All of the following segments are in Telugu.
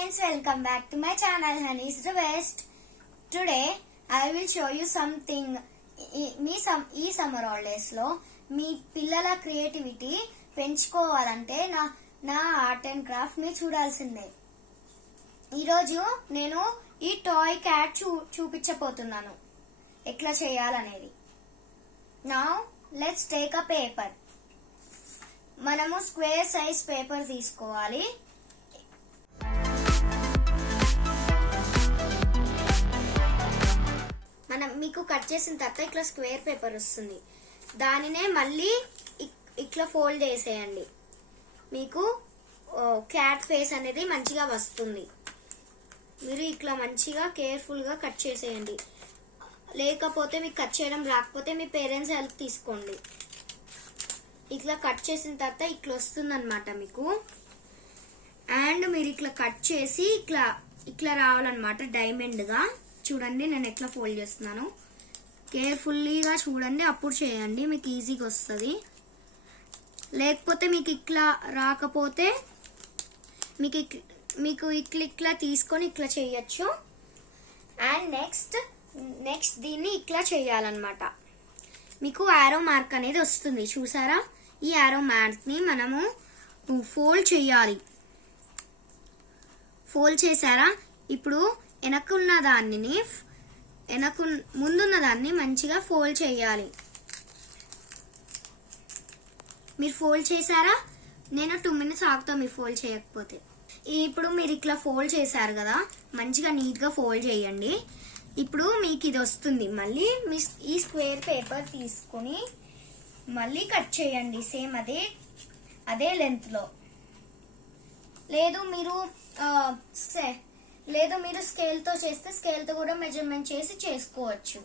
friends, welcome back to my channel Honey's the Best. Today I will show you something. మీ సమ్ ఈ సమ్మర్ హాలిడేస్లో మీ పిల్లల క్రియేటివిటీ పెంచుకోవాలంటే నా నా ఆర్ట్ అండ్ క్రాఫ్ట్ని చూడాల్సిందే ఈరోజు నేను ఈ టాయ్ క్యాట్ చూ చూపించబోతున్నాను ఎట్లా చేయాలనేది నా లెట్స్ టేక్ అ పేపర్ మనము స్క్వేర్ సైజ్ పేపర్ తీసుకోవాలి మీకు కట్ చేసిన తర్వాత ఇట్లా స్క్వేర్ పేపర్ వస్తుంది. దానినే మళ్ళీ ఇట్లా ఫోల్డ్ చేసేయండి. మీకు క్యాట్ ఫేస్ అనేది మంచిగా వస్తుంది. మీరు ఇట్లా మంచిగా కేర్ఫుల్గా కట్ చేసేయండి. లేకపోతే మీకు కట్ చేయడం రాకపోతే మీ పేరెంట్స్ హెల్ప్ తీసుకోండి. ఇట్లా కట్ చేసిన తర్వాత ఇట్లా వస్తుంది మీకు. అండ్ మీరు ఇట్లా కట్ చేసి ఇట్లా ఇట్లా రావాలన్నమాట డైమండ్గా. చూడండి నేను ఎట్లా ఫోల్డ్ చేస్తున్నాను. కేర్ఫుల్లీగా చూడండి అప్పుడు చేయండి మీకు ఈజీగా వస్తుంది. లేకపోతే మీకు ఇట్లా రాకపోతే మీకు మీకు ఇట్లా ఇట్లా తీసుకొని ఇట్లా చేయొచ్చు. అండ్ నెక్స్ట్ నెక్స్ట్ దీన్ని ఇట్లా చేయాలన్నమాట. మీకు యారో మార్క్ అనేది వస్తుంది చూసారా? ఈ యారో మార్క్ని మనము ఫోల్డ్ చేయాలి. ఫోల్డ్ చేశారా? ఇప్పుడు వెనక్కున్న దాన్ని వెనకు ముందున్న దాన్ని మంచిగా ఫోల్డ్ చేయాలి. మీరు ఫోల్డ్ చేశారా? నేను టూ మినిట్స్ ఆగుతా మీరు ఫోల్డ్ చేయకపోతే. ఇప్పుడు మీరు ఇట్లా ఫోల్డ్ చేశారు కదా మంచిగా నీట్గా ఫోల్డ్ చేయండి. ఇప్పుడు మీకు ఇది వస్తుంది. మళ్ళీ మీ ఈ స్క్వేర్ పేపర్ తీసుకొని మళ్ళీ కట్ చేయండి. సేమ్ అదే అదే లెంత్లో లేదు మీరు లేదు మీరు స్కేల్తో చేస్తే స్కేల్తో కూడా మెజర్మెంట్ చేసి చేసుకోవచ్చు.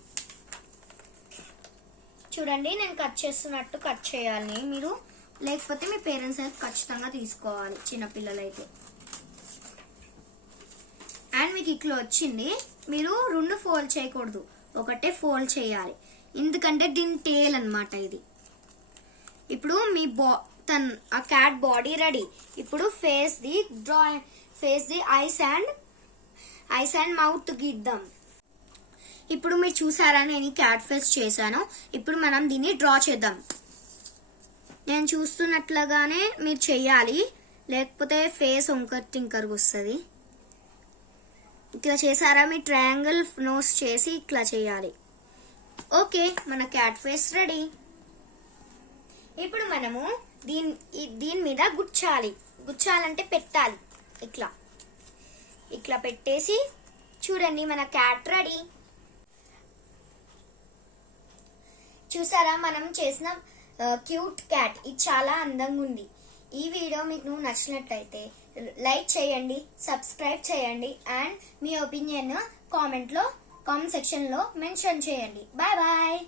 చూడండి నేను కట్ చేస్తున్నట్టు కట్ చేయాలి మీరు. లేకపోతే మీ పేరెంట్స్ హెల్ప్ ఖచ్చితంగా తీసుకోవాలి చిన్నపిల్లలైతే అండ్ మీకు ఇట్లా వచ్చింది మీరు రెండు ఫోల్డ్ చేయకూడదు. ఒకటే ఫోల్డ్ చేయాలి. ఎందుకంటే దీని టేల్ అనమాట ఇది. ఇప్పుడు మీ బా తన్ ఆ క్యాట్ బాడీ రెడీ ఇప్పుడు face the drawing face the eyes and eyes and mouth గీద్దాం. ఇప్పుడు మీరు చూసారా నేను క్యాట్ ఫేస్ చేశాను. ఇప్పుడు మనం దీన్ని డ్రా చేద్దాం. నేను చూస్తున్నట్లుగానే మీరు చెయ్యాలి లేకపోతే ఫేస్ వంకర్ టింకర్ వస్తుంది. ఇట్లా చేసారా మీ ట్రయాంగిల్ నోస్ చేసి ఇట్లా చేయాలి. ఓకే మన క్యాట్ ఫేస్ రెడీ. ఇప్పుడు మనము దీని దీని మీద గుచ్చాలి. గుచ్చాలంటే పెట్టాలి. ఇట్లా. ఇట్లా పెట్టేసి చూడండి మన క్యాట్ రెడీ. చూసారా మనం చేసిన క్యూట్ క్యాట్. ఇది చాలా అందంగా ఉంది. ఈ వీడియో మీకు నచ్చినట్లయితే లైక్ చేయండి సబ్స్క్రైబ్ చేయండి అండ్ మీ ఒపీనియన్ కామెంట్లో కామెంట్ సెక్షన్లో మెన్షన్ చేయండి. Bye bye.